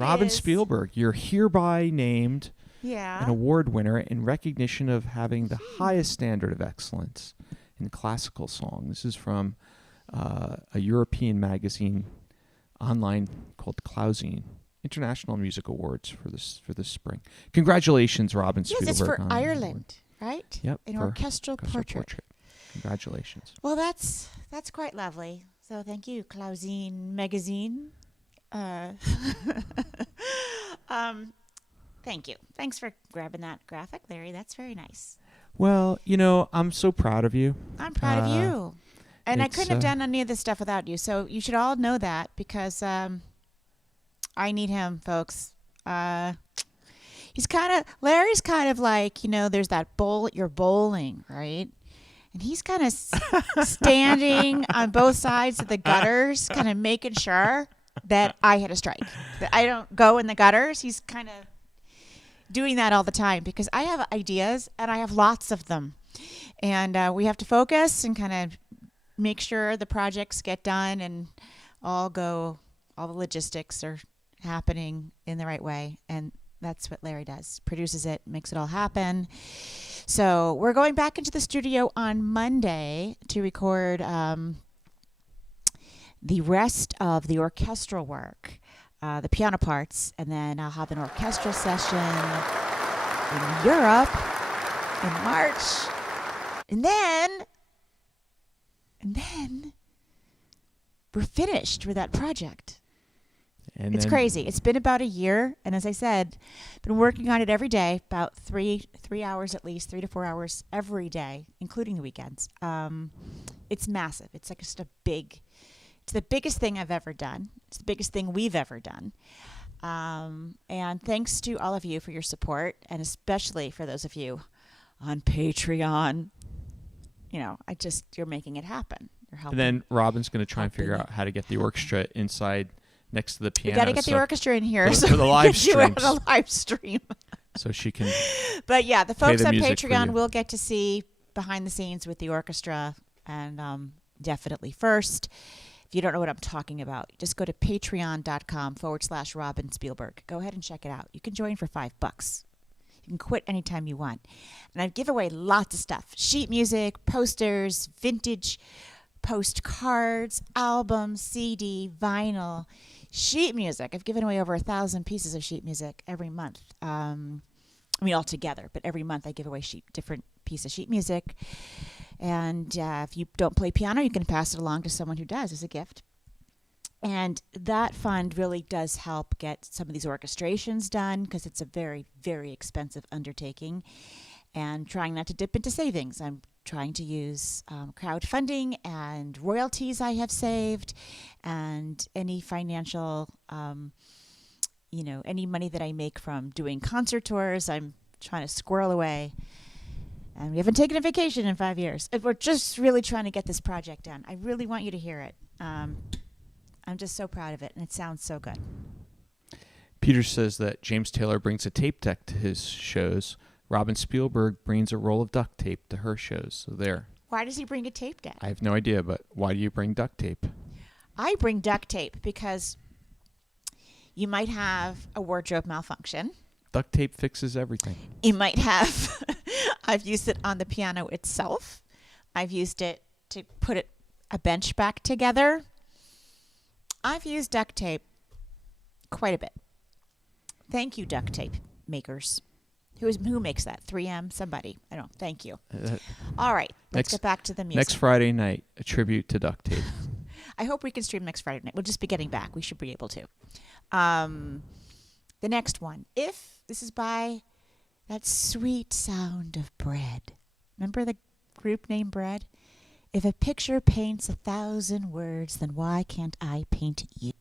Robin Spielberg, you're hereby named an award winner in recognition of having the highest standard of excellence in classical song. This is from a European magazine online called Klausin. International Music Awards for this spring. Congratulations, Robin Spielberg. Yes, it's for Ireland, right? Yep. An orchestral portrait. Congratulations. Well, that's quite lovely. So thank you, Klausin magazine. Thank you. Thanks for grabbing that graphic, Larry. That's very nice. Well, I'm so proud of you. I'm proud of you. And I couldn't have done any of this stuff without you. So you should all know that because I need him, folks. Larry's kind of like, there's that bowl, you're bowling, right? And he's kind of standing on both sides of the gutters, kind of making sure that I hit a strike, that I don't go in the gutters. He's kind of doing that all the time because I have ideas and I have lots of them. And we have to focus and kind of make sure the projects get done and all the logistics are happening in the right way. And that's what Larry does. Produces it, makes it all happen. So we're going back into the studio on Monday to record the rest of the orchestral work, the piano parts, and then I'll have an orchestral session in Europe in March. And then we're finished with that project. And it's crazy. It's been about a year, and as I said, been working on it every day, about 3 hours at least, 3 to 4 hours every day, including the weekends. It's massive. It's like just it's the biggest thing I've ever done. It's the biggest thing we've ever done. And thanks to all of you for your support, and especially for those of you on Patreon. You're making it happen. You're helping. And then Robin's going to try and figure out how to get the orchestra inside next to the piano. We got to get the orchestra in here for the live stream. The live stream. So she can. But yeah, the folks on Patreon will get to see behind the scenes with the orchestra, and definitely first. If you don't know what I'm talking about, just go to patreon.com/Robin Spielberg. Go ahead and check it out. You can join for $5. You can quit anytime you want. And I give away lots of stuff. Sheet music, posters, vintage postcards, albums, CD, vinyl, sheet music. I've given away over 1,000 pieces of sheet music every month. All together, but every month I give away different piece of sheet music. And if you don't play piano, you can pass it along to someone who does as a gift. And that fund really does help get some of these orchestrations done because it's a very, very expensive undertaking. And trying not to dip into savings. I'm trying to use crowdfunding and royalties I have saved and any financial, any money that I make from doing concert tours, I'm trying to squirrel away. And we haven't taken a vacation in 5 years. We're just really trying to get this project done. I really want you to hear it. I'm just so proud of it, and it sounds so good. Peter says that James Taylor brings a tape deck to his shows. Robin Spielberg brings a roll of duct tape to her shows. So there. Why does he bring a tape deck? I have no idea, but why do you bring duct tape? I bring duct tape because you might have a wardrobe malfunction. Duct tape fixes everything. You might have. I've used it on the piano itself. I've used it to put a bench back together. I've used duct tape quite a bit. Thank you, duct tape makers. Who makes that? 3M? Somebody. I don't know. Thank you. All right. Let's get back to the music. Next Friday night, a tribute to duct tape. I hope we can stream next Friday night. We'll just be getting back. We should be able to. The next one. This is by that sweet sound of bread. Remember the group name Bread? If a picture paints 1,000 words, then why can't I paint you?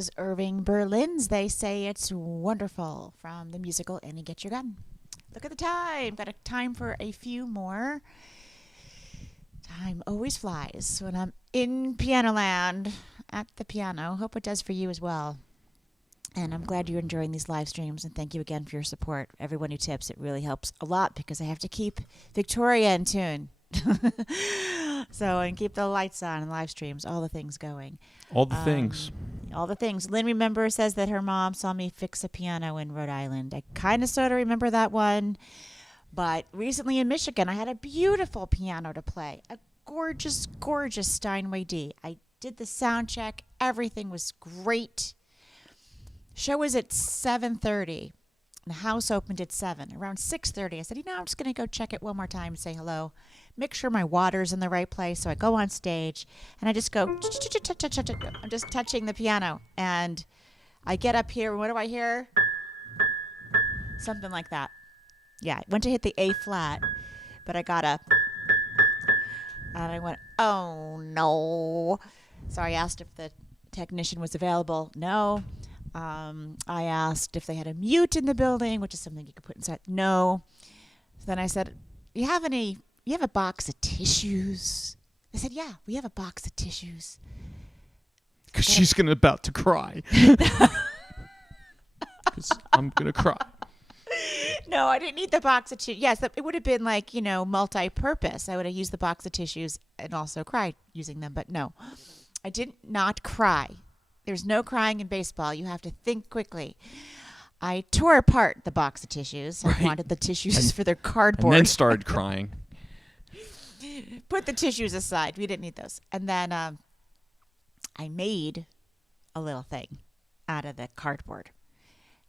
was Irving Berlin's They Say It's Wonderful from the musical Annie Get Your Gun. Look at the time. Got a time for a few more. Time always flies when I'm in Piano Land at the piano. Hope it does for you as well. And I'm glad you're enjoying these live streams, and thank you again for your support. Everyone who tips, it really helps a lot because I have to keep Victoria in tune. And keep the lights on and live streams, all the things going. All the things. All the things. Lynn, remember, says that her mom saw me fix a piano in Rhode Island. I kind of sort of remember that one. But recently in Michigan, I had a beautiful piano to play. A gorgeous, gorgeous Steinway D. I did the sound check. Everything was great. Show was at 7:30. The house opened at 7. Around 6:30, I said, I'm just going to go check it one more time and say hello. Make sure my water's in the right place. So I go on stage, and I just go, I'm just touching the piano. And I get up here, and what do I hear? Something like that. Yeah, I went to hit the A flat, but I got up, and I went, oh, no. So I asked if the technician was available. No. I asked if they had a mute in the building, which is something you could put inside. No. So then I said, you have a box of tissues? They said, yeah, we have a box of tissues. Because she's about to cry. Because I'm going to cry. No, I didn't need the box of tissues. Yes, it would have been like, multi-purpose. I would have used the box of tissues and also cried using them. But no, I did not cry. There's no crying in baseball. You have to think quickly. I tore apart the box of tissues. I wanted the tissues for their cardboard. And then started crying. Put the tissues aside. We didn't need those. And then I made a little thing out of the cardboard.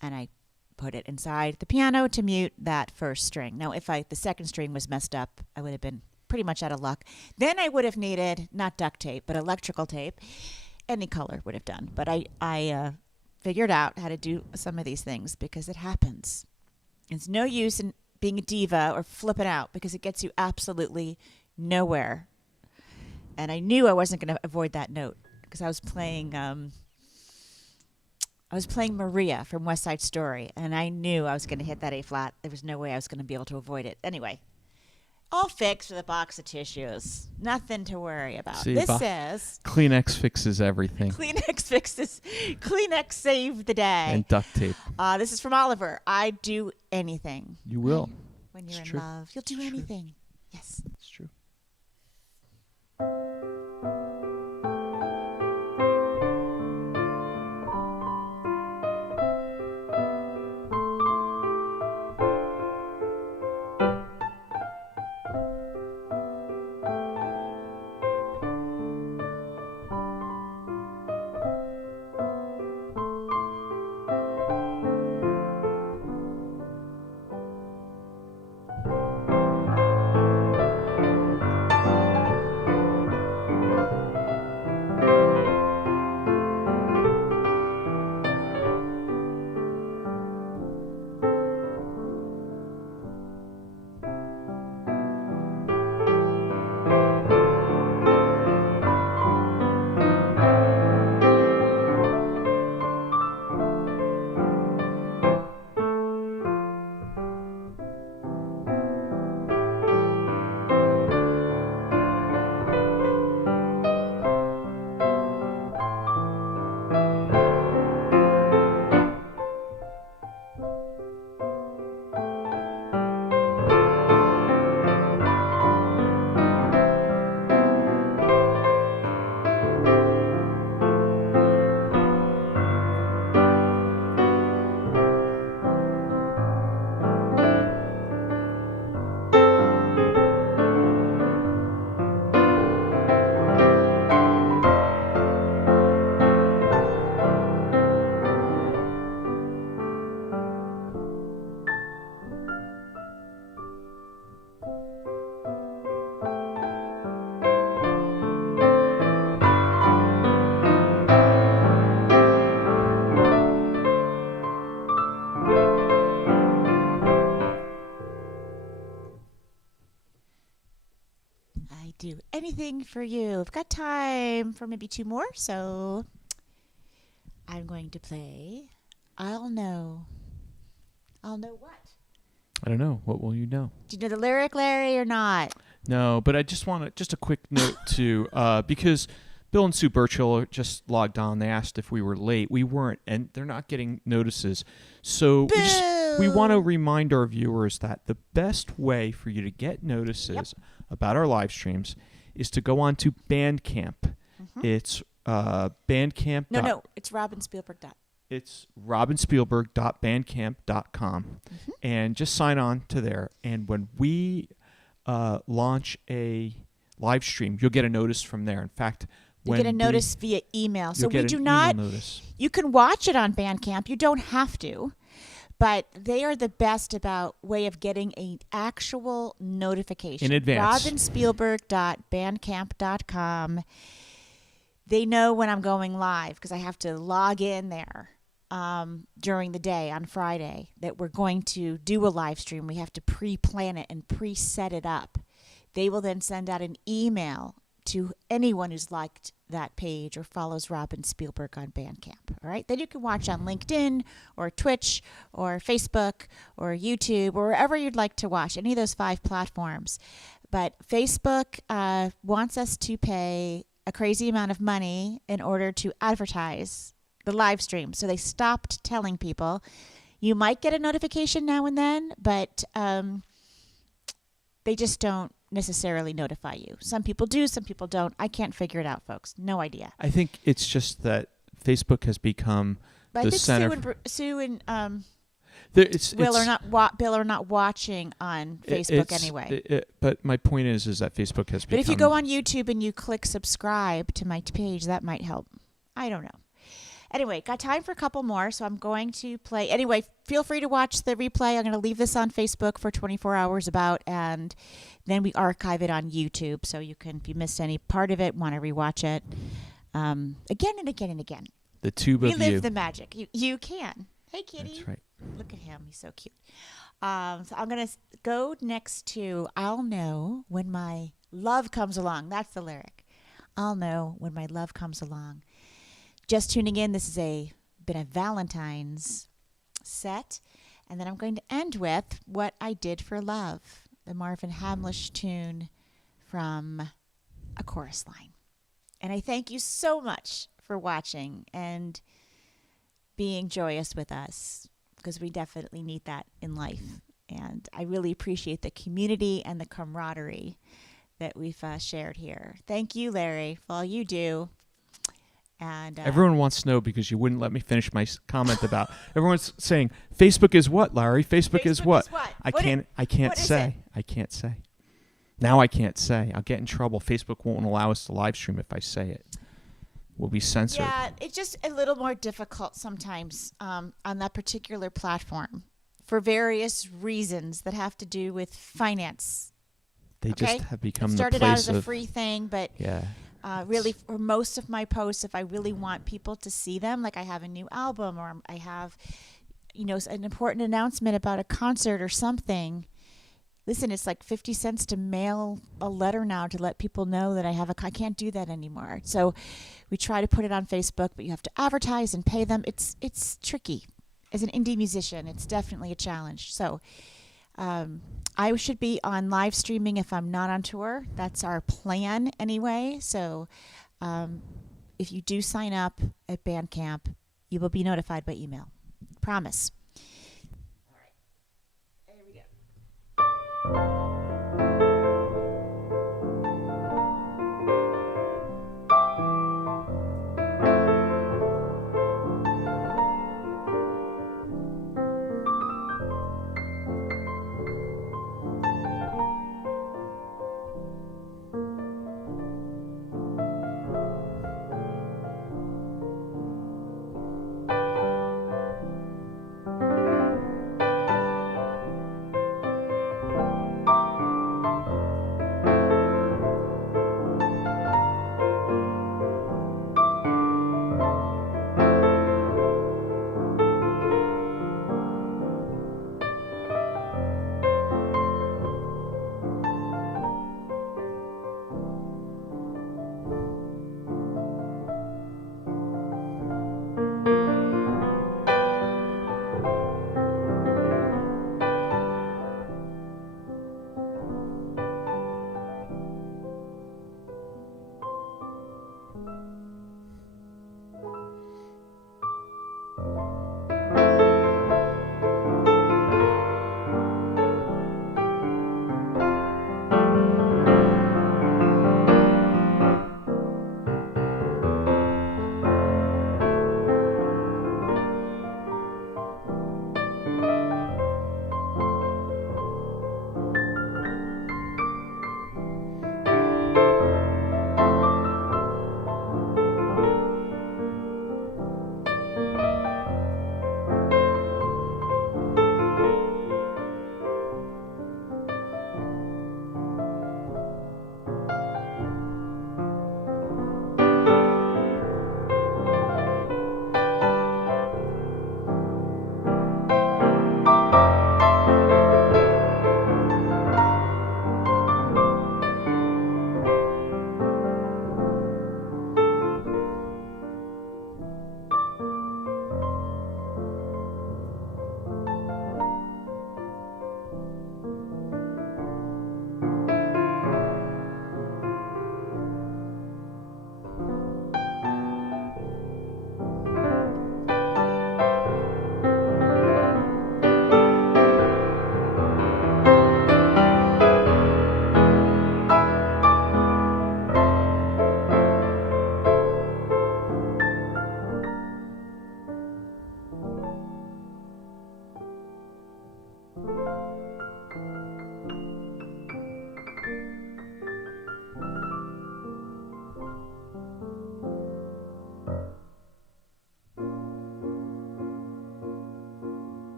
And I put it inside the piano to mute that first string. Now, if the second string was messed up, I would have been pretty much out of luck. Then I would have needed not duct tape, but electrical tape. Any color would have done. But I figured out how to do some of these things because it happens. It's no use in being a diva or flipping out because it gets you absolutely nowhere. And I knew I wasn't going to avoid that note because I was playing Maria from West Side Story, and I knew I was going to hit that A flat. There was no way I was going to be able to avoid it. Anyway, all fixed with a box of tissues. Nothing to worry about. See, this says Kleenex fixes everything. Kleenex saved the day. And duct tape. This is from Oliver. I do anything. You will. When you're It's in true. love, you'll do anything. Yes. It's true. Anything for you. I've got time for maybe two more, so I'm going to play I'll Know. I'll know what? I don't know. What will you know? Do you know the lyric, Larry, or not? No, but I just want to, just a quick note to, because Bill and Sue Burchill just logged on. They asked if we were late. We weren't, and they're not getting notices. So we want to remind our viewers that the best way for you to get notices about our live streams is to go on to Bandcamp. Mm-hmm. It's Bandcamp. No, it's Spielberg. It's robinspielberg.bandcamp.com. Mm-hmm. And just sign on to there. And when we launch a live stream, you'll get a notice from there. In fact, you get a notice via email. So we do not. You can watch it on Bandcamp. You don't have to, but they are the best about way of getting an actual notification in advance. robinspielberg.bandcamp.com. They know when I'm going live because I have to log in there during the day on Friday that we're going to do a live stream. We have to pre-plan it and pre-set it up. They will then send out an email to anyone who's liked that page or follows Robin Spielberg on Bandcamp. All right? Then you can watch on LinkedIn or Twitch or Facebook or YouTube or wherever you'd like to watch, any of those 5 platforms. But Facebook wants us to pay a crazy amount of money in order to advertise the live stream. So they stopped telling people. You might get a notification now and then, but they just don't necessarily notify you. Some people do, some people don't. I can't figure it out, folks. No idea. I think it's just that Facebook has become but the I think center. Sue and Bill are not watching on Facebook anyway. But my point is that Facebook has become. But if you go on YouTube and you click subscribe to my page, that might help. I don't know. Anyway, got time for a couple more, so I'm going to play. Anyway, feel free to watch the replay. I'm going to leave this on Facebook for 24 hours and then we archive it on YouTube, so you can, if you missed any part of it, want to rewatch it again and again and again. The tube of you. Relive the magic. You can. Hey, kitty. That's right. Look at him. He's so cute. So I'm going to go next to I'll Know When My Love Comes Along. That's the lyric. I'll know when my love comes along. Just tuning in, this has been a Valentine's set. And then I'm going to end with What I Did for Love, the Marvin Hamlish tune from A Chorus Line. And I thank you so much for watching and being joyous with us, because we definitely need that in life. And I really appreciate the community and the camaraderie that we've shared here. Thank you, Larry, for all you do. And everyone wants to know, because you wouldn't let me finish my comment about. Everyone's saying, Facebook is what, Larry? Facebook is what? I can't say. I can't say. Now I can't say. I'll get in trouble. Facebook won't allow us to live stream if I say it. We'll be censored. Yeah, it's just a little more difficult sometimes on that particular platform for various reasons that have to do with finance. They just have become the place of... It started out as a free thing, but... Yeah. Really, for most of my posts, if I really want people to see them, like I have a new album or I have, an important announcement about a concert or something. Listen, it's like 50 cents to mail a letter now to let people know that I can't do that anymore. So we try to put it on Facebook, but you have to advertise and pay them. It's tricky. As an indie musician, it's definitely a challenge. So I should be on live streaming if I'm not on tour. That's our plan anyway. So if you do sign up at Bandcamp, you will be notified by email. Promise. All right. Here we go.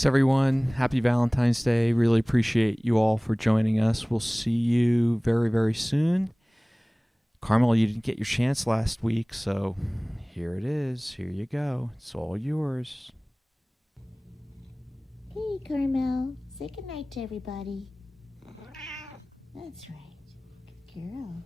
Thanks, everyone. Happy Valentine's Day. Really appreciate you all for joining us. We'll see you very, very soon. Carmel, you didn't get your chance last week, so here it is. Here you go. It's all yours. Hey, Carmel. Say goodnight to everybody. That's right. Good girl.